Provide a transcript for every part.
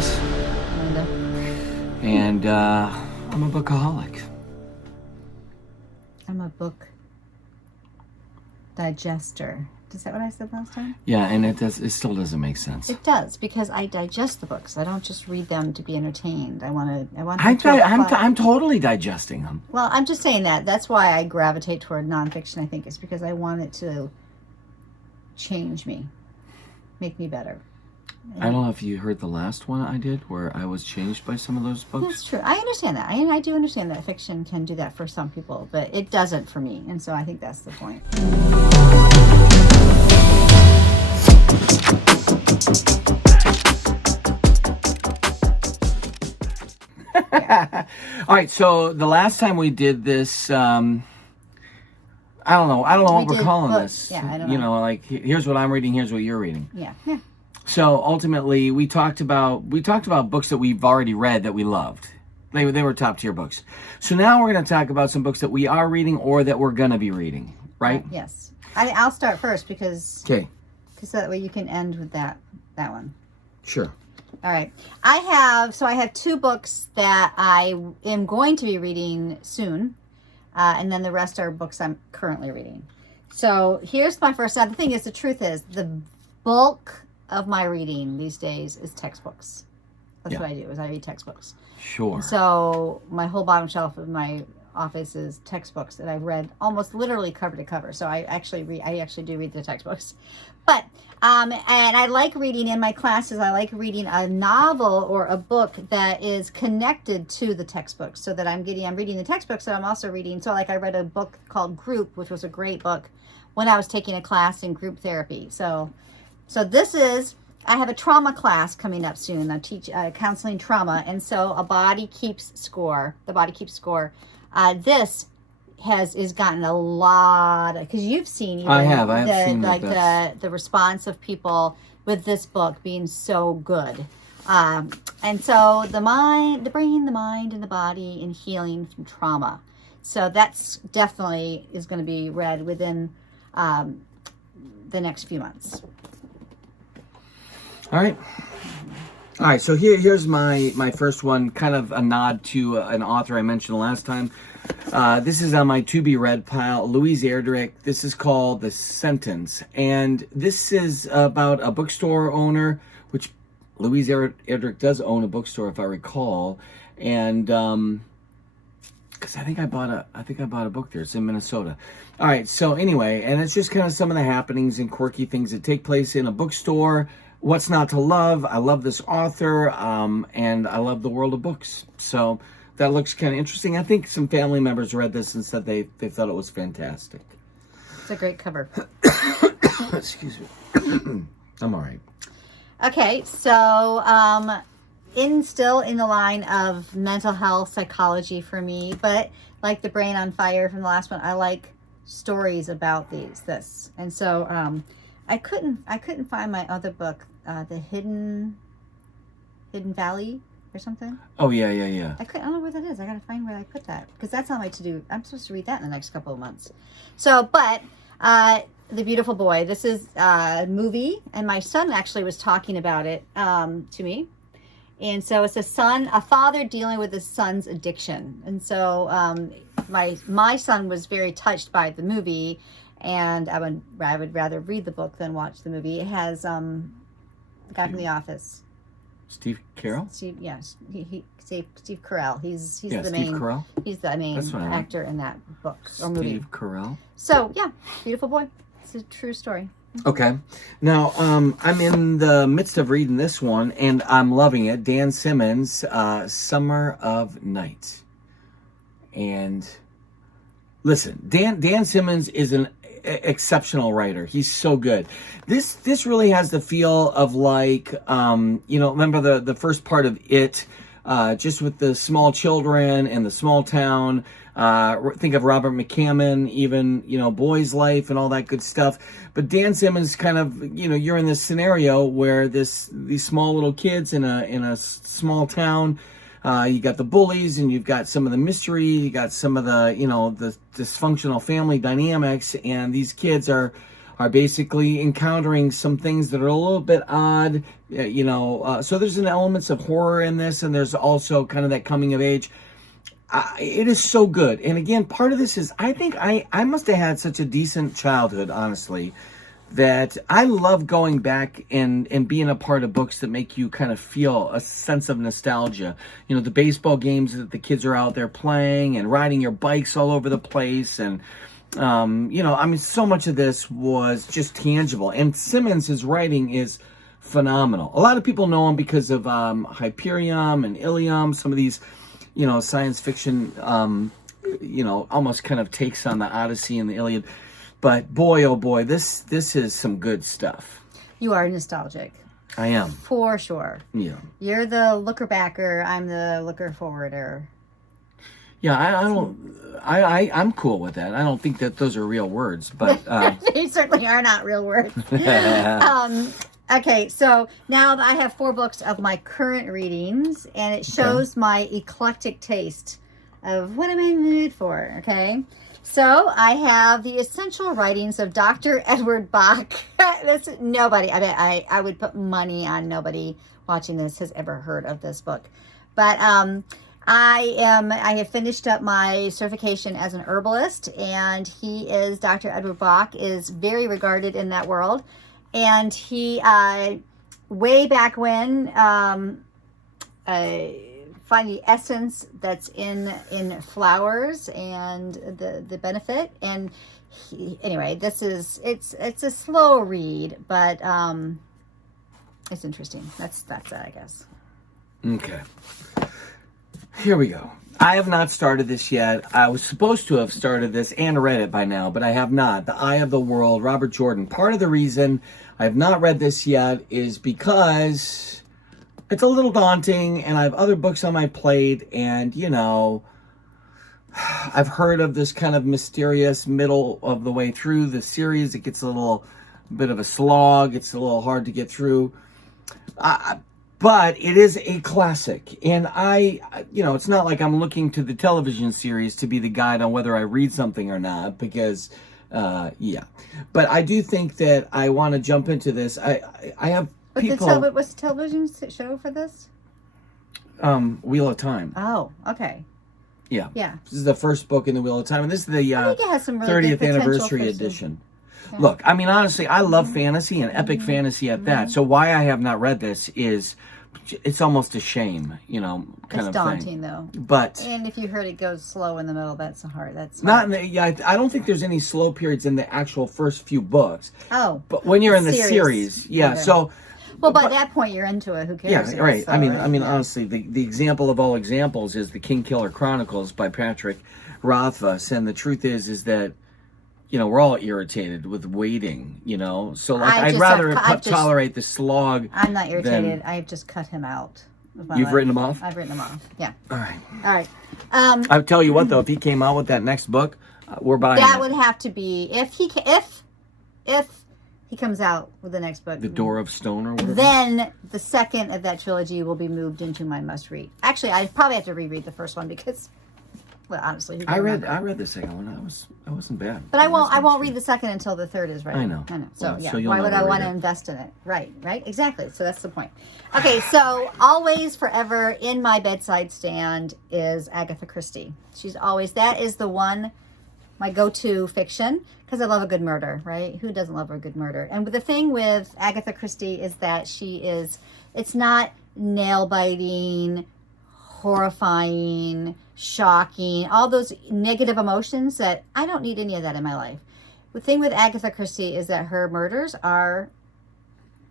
Chris. Linda. And I'm a bookaholic. I'm a book digester. Is that what I said last time? Yeah, and it still doesn't make sense. It does, because I digest the books. I don't just read them to be entertained. I'm totally digesting them. Well, I'm just saying that. That's why I gravitate toward nonfiction, I think, is because I want it to change me, make me better. I don't know if you heard the last one I did where I was changed by some of those books. That's true. I understand that. I do understand that fiction can do that for some people, but it doesn't for me. And so I think that's the point. All right, so the last time we did this, I don't know what we're calling this. Yeah, I don't know. You know, like here's what I'm reading, here's what you're reading. Yeah. So ultimately, we talked about books that we've already read that we loved. They were top tier books. So now we're going to talk about some books that we are reading or that we're going to be reading, right? Yes. I'll start first because that way you can end with that one. Sure. All right. I have two books that I am going to be reading soon, and then the rest are books I'm currently reading. So here's my first. Now the thing is, the truth is, the bulk of my reading these days is textbooks. That's what I do, is I read textbooks. Sure. So my whole bottom shelf of my office is textbooks that I've read almost literally cover to cover. So I actually do read the textbooks. But and I like reading in my classes. I like reading a novel or a book that is connected to the textbook, so that I'm reading the textbooks, and I'm also reading. So like I read a book called Group, which was a great book when I was taking a class in group therapy. So I have a trauma class coming up soon. I teach counseling trauma, and so The Body Keeps Score. This has gotten a lot of, because you've seen. I've seen the response of people with this book being so good, and so the brain, the mind, and the body, and healing from trauma. So that's definitely is going to be read within the next few months. All right. So here's my first one, kind of a nod to an author I mentioned last time. This is on my to be read pile, Louise Erdrich. This is called The Sentence, and this is about a bookstore owner, which Louise Erdrich does own a bookstore, if I recall, and because I think I bought a book there. It's in Minnesota. All right. So anyway, and it's just kind of some of the happenings and quirky things that take place in a bookstore. What's not to love? I love this author, and I love the world of books. So that looks kind of interesting. I think some family members read this and said they thought it was fantastic. It's a great cover. Excuse me. I'm all right. Okay, so still in the line of mental health psychology for me, but like The Brain on Fire from the last one, I like stories about this. And so I couldn't find my other book, The Hidden Valley or something. Oh yeah. I don't know where that is. I gotta find where I put that, because that's on my to-do. I'm supposed to read that in the next couple of months. So, but The Beautiful Boy. This is a movie, and my son actually was talking about it to me. And so it's a father dealing with his son's addiction. And so my son was very touched by the movie. And I would rather read the book than watch the movie. It has the guy from The Office, Steve Carell. Steve Carell. He's the Steve main. Carell? He's the main actor in that book or movie. Steve Carell. So yeah, Beautiful Boy. It's a true story. Okay. Now I'm in the midst of reading this one, and I'm loving it. Dan Simmons, Summer of Night. And listen, Dan Simmons is an exceptional writer. He's so good. This really has the feel of like remember the first part of It, just with the small children and the small town. Think of Robert McCammon, even Boy's Life and all that good stuff. But Dan Simmons kind of you're in this scenario where these small little kids in a small town. You got the bullies, and you've got some of the mystery. You got some of the the dysfunctional family dynamics, and these kids are are basically encountering some things that are a little bit odd, so there's an elements of horror in this, and there's also kind of that coming of age. It is so good. And again, part of this is, I think I must have had such a decent childhood, honestly, that I love going back and being a part of books that make you kind of feel a sense of nostalgia. The baseball games that the kids are out there playing and riding your bikes all over the place. And, so much of this was just tangible. And Simmons' writing is phenomenal. A lot of people know him because of Hyperion and Ilium, some of these, science fiction, almost kind of takes on the Odyssey and the Iliad. But boy, oh boy, this is some good stuff. You are nostalgic. I am. For sure. Yeah. You're the looker backer. I'm the looker forwarder. Yeah, I'm cool with that. I don't think that those are real words, but they certainly are not real words. Okay, so now I have 4 books of my current readings, and it shows my eclectic taste of what I'm in the mood for. Okay. So I have the essential writings of Dr. Edward Bach. I would put money on nobody watching this has ever heard of this book. But I have finished up my certification as an herbalist, and Dr. Edward Bach is very regarded in that world. And he, way back when, find the essence that's in flowers and the benefit. And it's a slow read, but it's interesting. That's it, I guess. Okay. Here we go. I have not started this yet. I was supposed to have started this and read it by now, but I have not. The Eye of the World, Robert Jordan. Part of the reason I have not read this yet is because it's a little daunting, and I have other books on my plate, and, I've heard of this kind of mysterious middle of the way through the series. It gets a little bit of a slog. It's a little hard to get through. But it is a classic, and it's not like I'm looking to the television series to be the guide on whether I read something or not, because, But I do think that I want to jump into this. I have people... What's the television show for this? Wheel of Time. Oh, okay. Yeah. Yeah. This is the first book in the Wheel of Time, and this is the I think it has some really 30th anniversary edition. Yeah. Look, honestly, I love fantasy and epic fantasy at that. So why I have not read this is it's almost a shame, It's daunting, though. But and if you heard it goes slow in the middle, that's hard. That's not. I don't think there's any slow periods in the actual first few books. Oh, but when you're in the series, yeah. Okay. So, well, by that point, you're into it. Who cares? Yeah, right. So, honestly, the example of all examples is the King Killer Chronicles by Patrick Rothfuss, and the truth is that. We're all irritated with waiting, So, I'd rather tolerate the slog. I'm not irritated. I've just cut him out. You've written him off? I've written him off, yeah. All right. I'll tell you what, though. If he came out with that next book, we're buying it. That would have to be, if he comes out with the next book. The Door of Stone or whatever? Then the second of that trilogy will be moved into my must-read. Actually, I probably have to reread the first one because... Well, honestly, I read the second one. I wasn't bad. But I won't read the second until the third is ready. I know. So so why would I want to invest in it? Right. Exactly. So that's the point. Okay, so always forever in my bedside stand is Agatha Christie. That is the one, my go-to fiction, because I love a good murder, right? Who doesn't love a good murder? And the thing with Agatha Christie is that it's not nail-biting, horrifying, shocking, all those negative emotions that I don't need any of that in my life. The thing with Agatha Christie is that her murders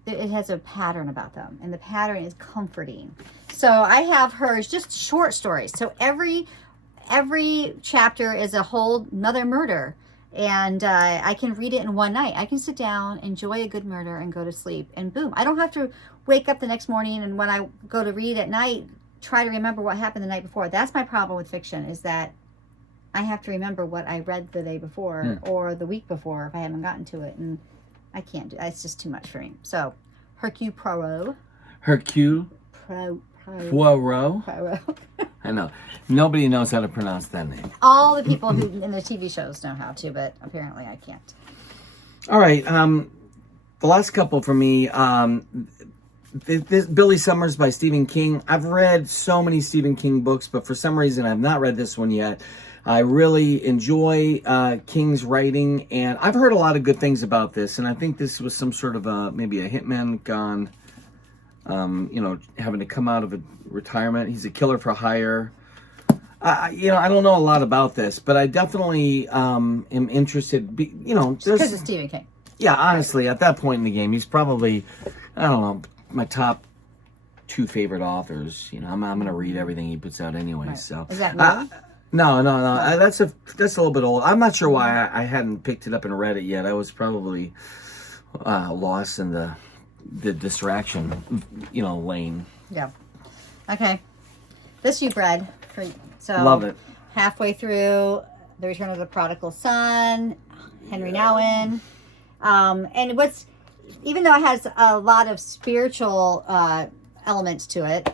it has a pattern about them, and the pattern is comforting. So I have hers just short stories. So every chapter is a whole another murder, and I can read it in one night. I can sit down, enjoy a good murder, and go to sleep, and boom. I don't have to wake up the next morning, and when I go to read at night, try to remember what happened the night before. That's my problem with fiction, is that I have to remember what I read the day before or the week before if I haven't gotten to it, and I can't do it. It's just too much for me. So, Hercule Poirot. Hercule Poirot. Poirot. I know. Nobody knows how to pronounce that name. All the people who in the TV shows know how to, but apparently I can't. All right. The last couple for me. This Billy Summers by Stephen King. I've read so many Stephen King books, but for some reason I've not read this one yet. I really enjoy King's writing, and I've heard a lot of good things about this. And I think this was some sort of maybe a hitman gone, having to come out of a retirement. He's a killer for hire. I don't know a lot about this, but I definitely am interested. Because it's Stephen King. Yeah, honestly, at that point in the game, he's probably, I don't know, my top 2 favorite authors. I'm going to read everything he puts out anyway. Right. So is that new? No. That's a little bit old. I'm not sure why I hadn't picked it up and read it yet. I was probably lost in the distraction, lane. Yeah. Okay. This you've read. So love it. Halfway through The Return of the Prodigal Son, Henry Nowin. And even though it has a lot of spiritual elements to it,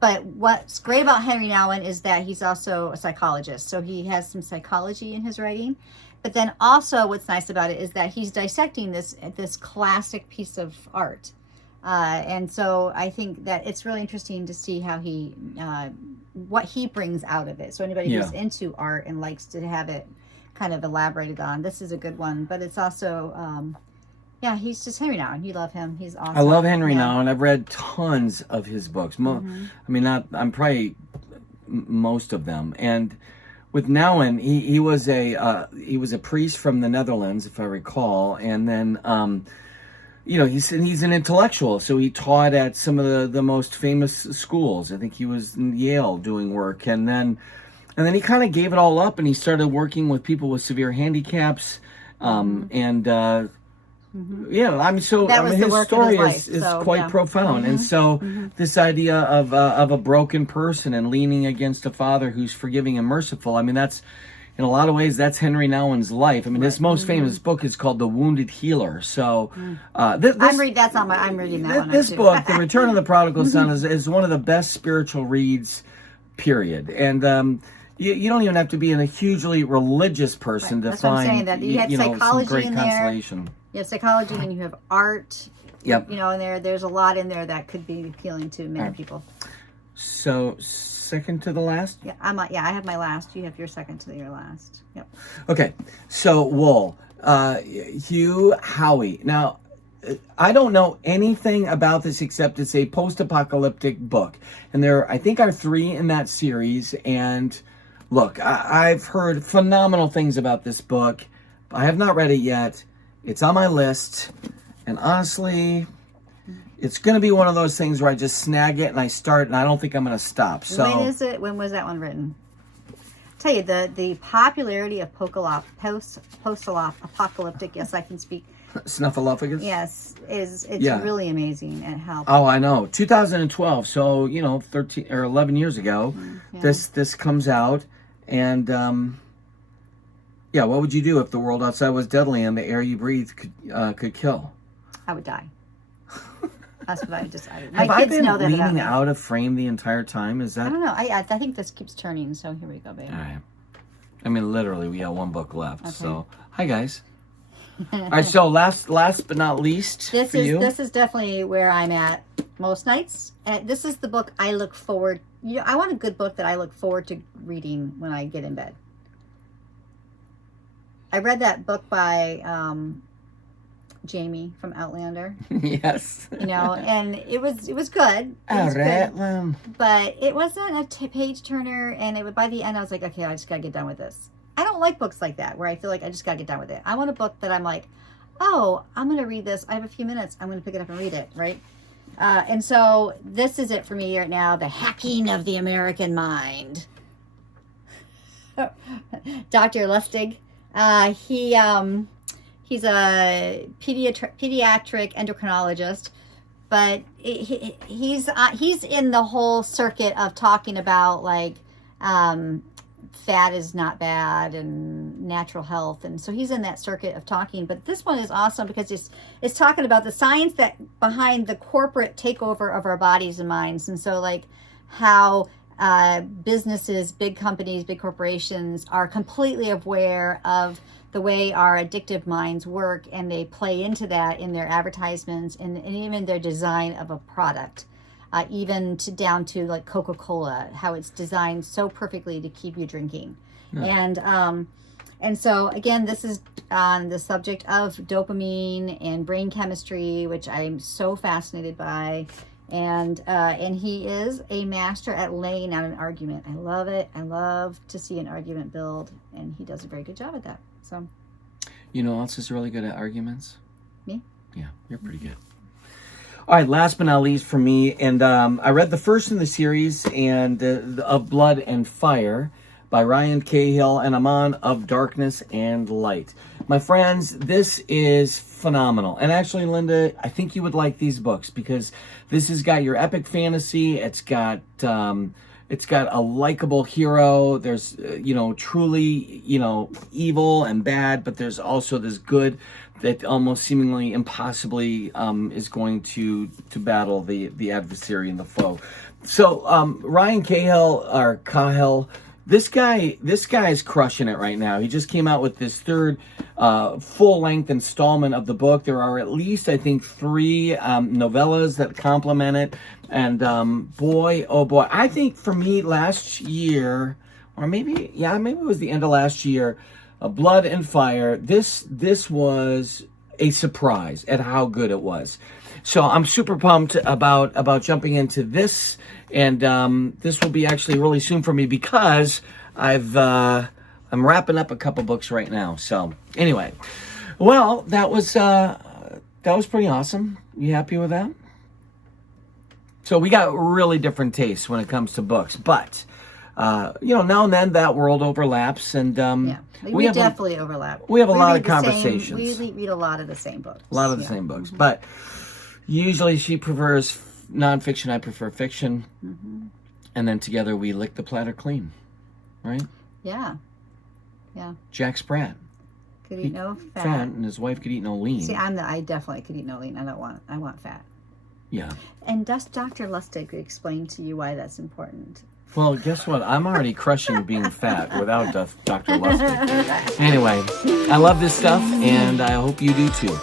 but what's great about Henry Nowin is that he's also a psychologist. So he has some psychology in his writing. But then also what's nice about it is that he's dissecting this classic piece of art. And so I think that it's really interesting to see how what he brings out of it. So anybody who's into art and likes to have it kind of elaborated on, this is a good one. But it's also, he's just Henry Nowin. You love him. He's awesome. I love Henry Nowin. I've read tons of his books. I'm probably most of them. And with Nowin, he was a priest from the Netherlands, if I recall, and then he's an intellectual, so he taught at some of the most famous schools. I think he was in Yale doing work, and then he kind of gave it all up, and he started working with people with severe handicaps, his story is quite profound. And so this idea of a broken person and leaning against a father who's forgiving and merciful, that's, in a lot of ways, that's Henry Nowin's life. His most famous book is called The Wounded Healer. So I'm reading that one. This book, The Return of the Prodigal Son, is one of the best spiritual reads, period. And you don't even have to be a hugely religious person to find you have psychology some great in consolation. There. You have psychology and you have art. Yep. And there's a lot in there that could be appealing to many people. So second to the last? Yeah, I have my last. You have your second to your last. Yep. Okay. So Wool, Hugh Howey. Now, I don't know anything about this except it's a post-apocalyptic book, and there I think are 3 in that series. And look, I've heard phenomenal things about this book. I have not read it yet. It's on my list, and honestly, it's going to be one of those things where I just snag it and I start, and I don't think I'm going to stop. So when is it? When was that one written? I'll tell you, the popularity of post-apocalyptic, yes, I can speak. Snuffleupagus? Yes, it's really amazing at how. Oh, I know. 2012, so 13 or 11 years ago, this comes out, and what would you do if the world outside was deadly and the air you breathe could kill? I would die. That's what I decided. My kids know that. Have I been leaning out of frame the entire time? Is that? I don't know. I think this keeps turning. So here we go, baby. All right. Literally, we got one book left. Okay. So, hi guys. All right. So last but not least, this is definitely where I'm at most nights. And this is the book I look forward. I want a good book that I look forward to reading when I get in bed. I read that book by Jamie from Outlander. Yes. And it was good. Good. But it wasn't a page turner, and by the end I was like, okay, I just gotta get done with this. I don't like books like that where I feel like I just gotta get done with it. I want a book that I'm like, oh, I'm gonna read this. I have a few minutes. I'm gonna pick it up and read it, right? And so this is it for me right now. The Hacking of the American Mind. Dr. Lustig. He's a pediatric endocrinologist, but he's in the whole circuit of talking about fat is not bad and natural health, and so he's in that circuit of talking. But this one is awesome because it's talking about the science that behind the corporate takeover of our bodies and minds, and so how businesses, big companies, big corporations are completely aware of the way our addictive minds work, and they play into that in their advertisements and even their design of a product. Even down to like Coca-Cola, how it's designed so perfectly to keep you drinking. Yeah. And so again, this is on the subject of dopamine and brain chemistry, which I'm so fascinated by. And he is a master at laying out an argument. I love it. I love to see an argument build, and he does a very good job at that. So, you know who else is really good at arguments? Me? Yeah, you're pretty good. All right, last but not least for me, and I read the first in the series, and of Blood and Fire by Ryan Cahill, and I'm on Of Darkness and Light. My friends, this is phenomenal. And actually, Linda, I think you would like these books because this has got your epic fantasy. It's got a likable hero. There's truly evil and bad, but there's also this good that almost seemingly impossibly is going to battle the adversary and the foe. So Ryan Cahill, this guy is crushing it right now. He just came out with this third full-length installment of the book. There are at least, I think, 3 novellas that complement it. And boy, oh boy, I think for me last year, or maybe it was the end of last year, Blood and Fire, this was a surprise at how good it was. So I'm super pumped about jumping into this, and this will be actually really soon for me because I'm wrapping up a couple books right now. So anyway, well, that was pretty awesome. You happy with that? So we got really different tastes when it comes to books, but now and then that world overlaps, and we definitely overlap. We have a lot of conversations. We read a lot of the same books. A lot of the same books, but usually she prefers nonfiction. I prefer fiction, and then together we lick the platter clean, right? Yeah. Jack Sprat could eat no fat, and his wife could eat no lean. See, I definitely could eat no lean. I want fat. Yeah. And Dr. Lustig could explain to you why that's important. Well, guess what? I'm already crushing being fat without Dr. Lustig. Anyway, I love this stuff, and I hope you do too.